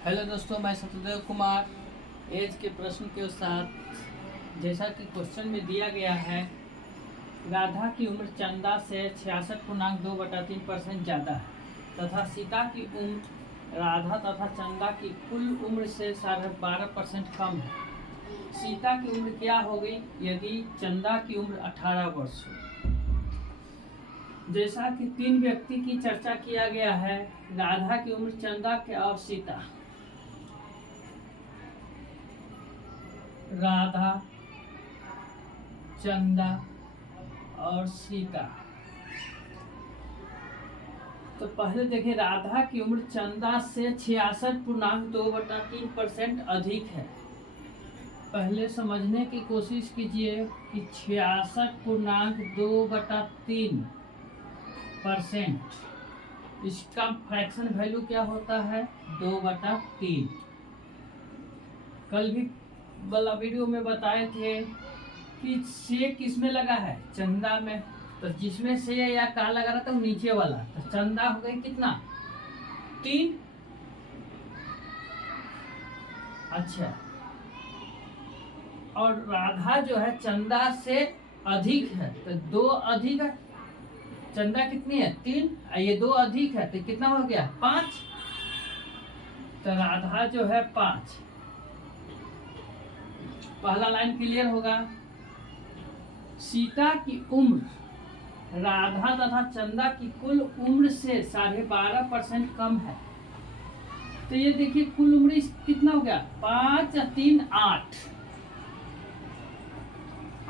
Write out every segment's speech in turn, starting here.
Hello दोस्तों, मैं Satyadev Kumar as के प्रश्न के साथ जैसा कि क्वेश्चन में दिया गया है, राधा की उम्र चंदा से 66.2/3% ज़्यादा है तथा सीता की उम्र राधा तथा चंदा की कुल उम्र से 12.5% कम है। सीता की उम्र क्या होगी यदि चंदा की उम्र 18 वर्ष हो। जैसा कि तीन व्यक्ति की चर्चा किया गया है, राधा की उम्र चंदा के और सीता। राधा, चंदा और सीता। तो पहले देखिए, राधा की उम्र चंदा से 66.2/3% अधिक है। पहले समझने की कोशिश कीजिए कि 66.2/3%, इसका फ्रैक्शन वैल्यू क्या होता है? 2/3। कल भी वाला वीडियो में बताए थे कि से किस में लगा है? चंदा में। तो जिसमें से या का लगा रहा था वो नीचे वाला, तो चंदा हो गई कितना? 3। अच्छा, और राधा जो है चंदा से अधिक है, तो 2 अधिक है। चंदा कितनी है? 3। ये 2 अधिक है तो कितना हो गया? 5। तो राधा जो है 5। पहला लाइन क्लियर होगा। सीता की उम्र राधा तथा चंदा की कुल उम्र से 12.5% कम है। तो ये देखिए, कुल उम्र कितना हो गया? 5 या 3 8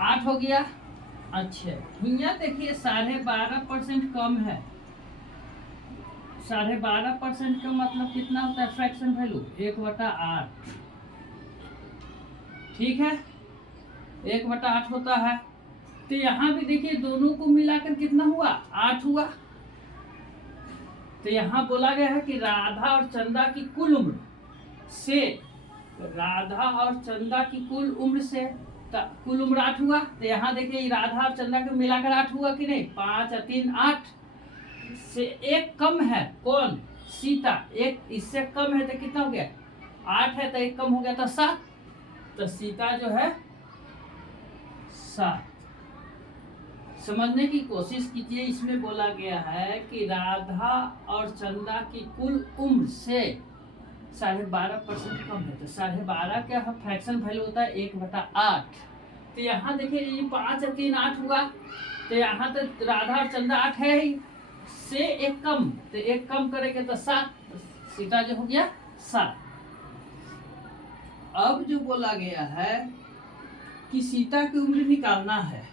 8 हो गया। अच्छा, यहाँ देखिए 12.5% कम है। 12.5% का मतलब कितना होता है? Fraction value 1/8। ठीक है, 1/8 होता है। तो यहाँ भी देखिए, दोनों को मिलाकर कितना हुआ? 8 हुआ। तो यहाँ बोला गया है कि राधा और चंदा की कुल उम्र से, राधा और चंदा की कुल उम्र से कुल उम्र 8 हुआ। तो यहाँ देखिए, राधा और चंदा को मिलाकर 8 हुआ कि नहीं? 5 और 3 8 से एक कम है। कौन? सीता। एक इससे कम है तो कितना हो गया? 8 है तो एक कम हो गया तो 7। तो सीता जो है 7। समझने की कोशिश कीजिए। इसमें बोला गया है कि राधा और चंदा की कुल उम्र से 12.5% कम है। तो 12.5 क्या है? फ्रैक्शन वैल्यू होता है 1/8। तो यहाँ देखिए, ये 5 और 3 8 हुआ। तो यहाँ तो राधा और चंदा 8 है ही, से एक कम, तो एक कम करेंगे तो 7। तो सीता जो हो गया 7। अब जो बोला गया है कि सीता की उम्र निकालना है,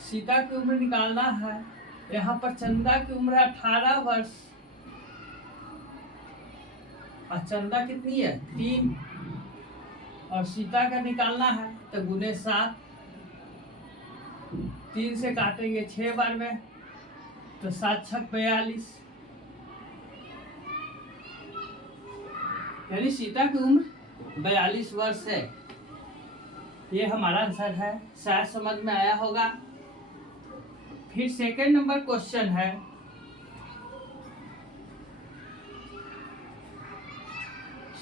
सीता की उम्र निकालना है। यहाँ पर चंदा की उम्र 18 वर्ष और चंदा कितनी है? 3। और सीता का निकालना है तो गुने 7। 3 से काटेंगे 6 बार में, तो 7 छक 42। यानी सीता की उम्र 42 वर्ष है। ये हमारा आंसर है। शायद समझ में आया होगा। फिर सेकंड नंबर क्वेश्चन है।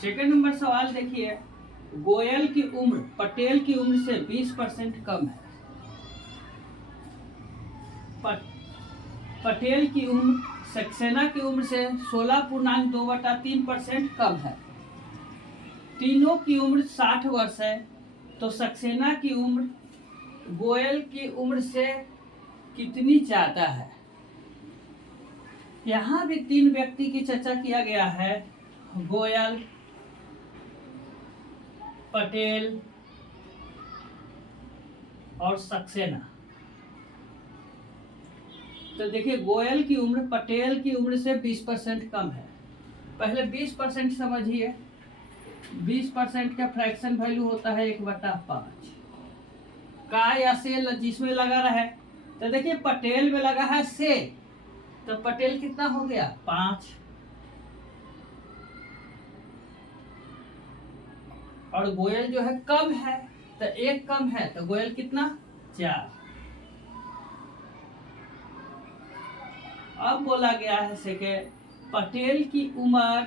सेकंड नंबर सवाल देखिए, गोयल की उम्र पटेल की उम्र से 20% कम है। पटेल की उम्र सक्सेना की उम्र से 16.2/3% कम है। तीनों की उम्र 60 वर्ष है। तो सक्सेना की उम्र गोयल की उम्र से कितनी ज्यादा है? यहाँ भी तीन व्यक्ति की चर्चा किया गया है, गोयल, पटेल और सक्सेना। तो देखिए, गोयल की उम्र पटेल की उम्र से 20% कम है। पहले 20% समझिए। 20% का फ्रैक्शन वैल्यू होता है 1/5। का या से जिसमें लगा रहे, तो देखिए पटेल में लगा है से, तो पटेल कितना हो गया? 5। और गोयल जो है कम है, तो एक कम है, तो गोयल कितना? 4। अब बोला गया है से के पटेल की उम्र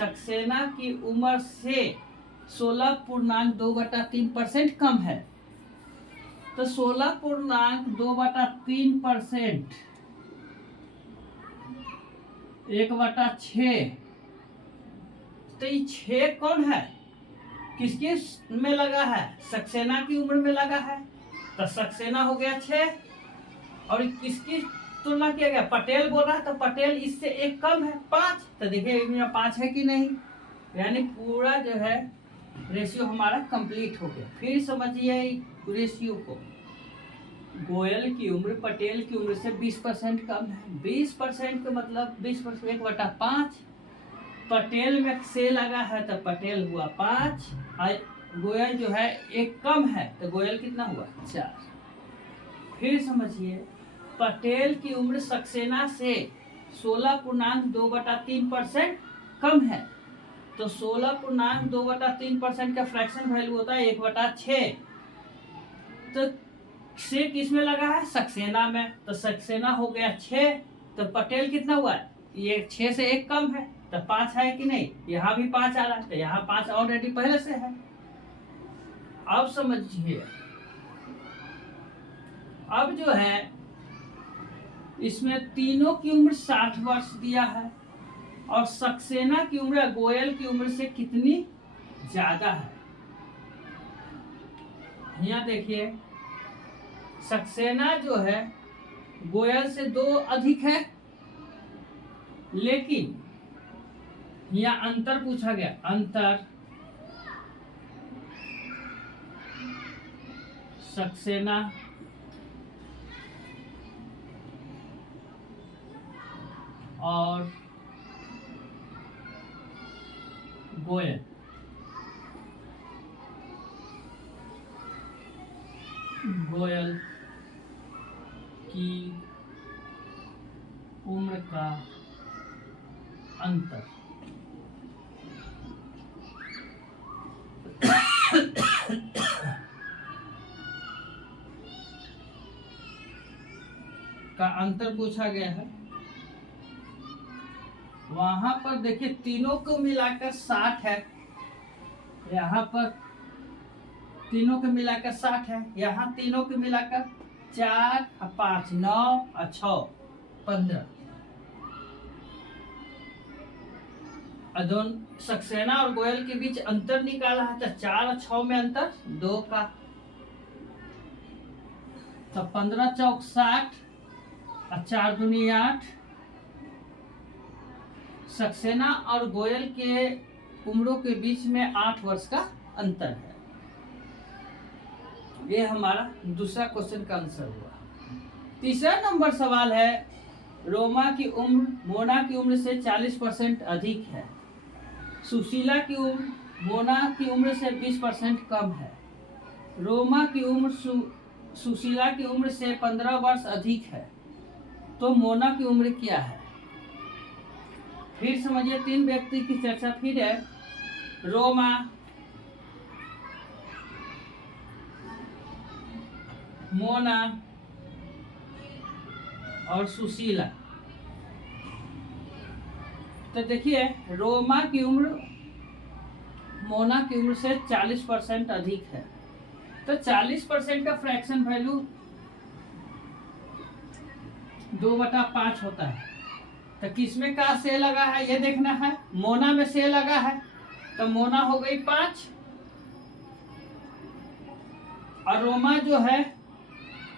सक्सेना की उम्र से 16.2/3% कम है। तो 16.2/3% 1/6, तो ये 6 कौन है, किसकिस में लगा है, सक्सेना की उम्र में लगा है। तो सक्सेना हो गया 6, और किसकी तुलना किया गया, पटेल बोल रहा है, तो पटेल इससे एक कम है 5। तो देखिए इसमें 5 है कि नहीं, यानी पूरा जो है रेशियो हमारा कंप्लीट हो गया। फिर समझिए रेशियो को, गोयल की उम्र पटेल की उम्र से 20% कम है। 20% का मतलब 20% 1/5, पटेल में से लगा है तो पटेल हुआ 5, और गोयल जो है एक कम है, तो गोयल कितना हुआ 4। फिर समझिए पटेल की उम्र सक्सेना से 16.2/3% कम है। तो 16.2/3% का फ्रैक्शन वैल्यू होता है 1/6। तो से किस में लगा है, सक्सेना में, तो सक्सेना हो गया 6, तो पटेल कितना हुआ, ये 6 से एक कम है, तो 5 है कि नहीं, यहाँ भी 5 आ रहा है, तो यहाँ 5 ऑलरेडी पहले से है। अब समझिए, अब जो है इसमें तीनों की उम्र 60 वर्ष दिया है, और सक्सेना की उम्र गोयल की उम्र से कितनी ज्यादा है। यहाँ देखिए सक्सेना जो है गोयल से 2 अधिक है, लेकिन यहाँ अंतर पूछा गया, अंतर सक्सेना और गोयल, गोयल की उम्र का अंतर का अंतर पूछा गया है। वहां पर देखिए तीनों को मिलाकर 60 है, यहाँ पर तीनों को मिलाकर 60 है, यहाँ तीनों को मिलाकर 4 और 5 9 और 6 15। सक्सेना और गोयल के बीच अंतर निकाला है, तो 4 और 6 में अंतर 2 का, तो 15 चौक 60 और 4 दूनी 8। सक्सेना और गोयल के उम्रों के बीच में 8 वर्ष का अंतर है। ये हमारा दूसरा क्वेश्चन का आंसर हुआ। तीसरा नंबर सवाल है, रोमा की उम्र मोना की उम्र से 40% अधिक है, सुशीला की उम्र मोना की उम्र से 20% कम है, रोमा की उम्र सुशीला की उम्र से 15 वर्ष अधिक है, तो मोना की उम्र क्या है। फिर समझिए 3 व्यक्ति की चर्चा फिर है, रोमा, मोना और सुशीला। तो देखिए रोमा की उम्र मोना की उम्र से 40% अधिक है, तो 40% का फ्रैक्शन वैल्यू 2/5 होता है। तो किसमें का से लगा है ये देखना है, मोना में से लगा है, तो मोना हो गई 5, और रोमा जो है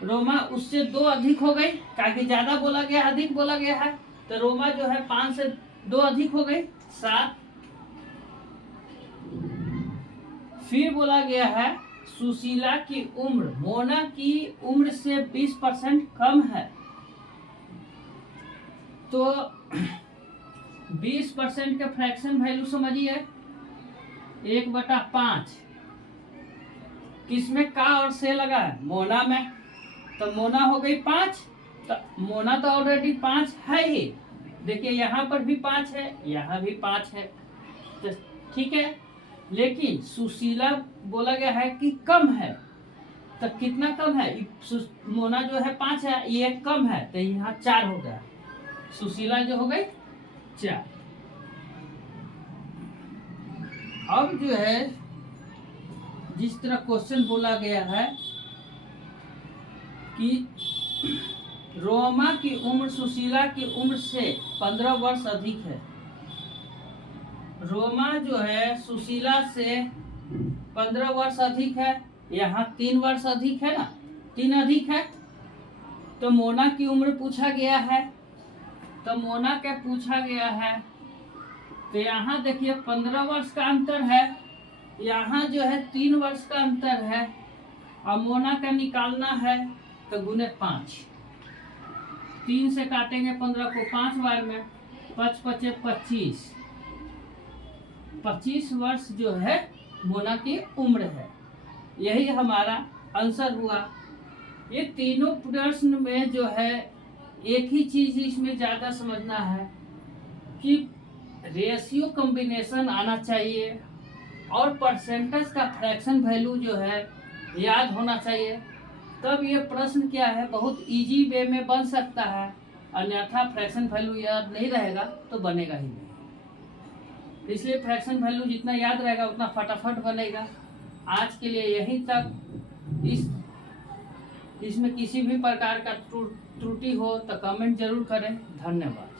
रोमा उससे 2 अधिक हो गई, काफी ज्यादा बोला गया, अधिक बोला गया है, तो रोमा जो है 5 से 2 अधिक हो गई 7। फिर बोला गया है सुशीला की उम्र मोना की उम्र से 20% कम है, तो 20% का फ्रैक्शन वैल्यू समझिए 1/5, किसमें का और से लगा है, मोना में, तो मोना हो गई 5, तो मोना तो ऑलरेडी 5 है ही, देखिए यहाँ पर भी 5 है, यहाँ भी 5 है, तो ठीक है। लेकिन सुशीला बोला गया है कि कम है, तो कितना कम है, मोना जो है 5 है, ये कम है, तो यहाँ 4 हो गया, सुशीला जो हो गई 4। अब जो है जिस तरह क्वेश्चन बोला गया है कि रोमा की उम्र सुशीला की उम्र से 15 वर्ष अधिक है। रोमा जो है सुशीला से 15 वर्ष अधिक है, यहाँ 3 वर्ष अधिक है ना, 3 अधिक है। तो मोना की उम्र पूछा गया है, तो मोना क्या पूछा गया है, तो यहाँ देखिए 15 वर्ष का अंतर है, यहाँ जो है 3 वर्ष का अंतर है। और मोना का निकालना है तो गुने 5, 3 से काटेंगे 15 को 5 बार में, 5 पचे 25, 25 वर्ष जो है मोना की उम्र है। यही हमारा आंसर हुआ। ये तीनों प्रश्न में जो है एक ही चीज इसमें ज़्यादा समझना है कि रेशियो कॉम्बिनेशन आना चाहिए और परसेंटेज का फ्रैक्शन वैल्यू जो है याद होना चाहिए, तब ये प्रश्न क्या है बहुत इजी वे में बन सकता है। अन्यथा फ्रैक्शन वैल्यू याद नहीं रहेगा तो बनेगा ही नहीं। इसलिए फ्रैक्शन वैल्यू जितना याद रहेगा उतना फटाफट बनेगा। आज के लिए यहीं तक। इसमें किसी भी प्रकार का त्रुटि हो तो कमेंट जरूर करें। धन्यवाद।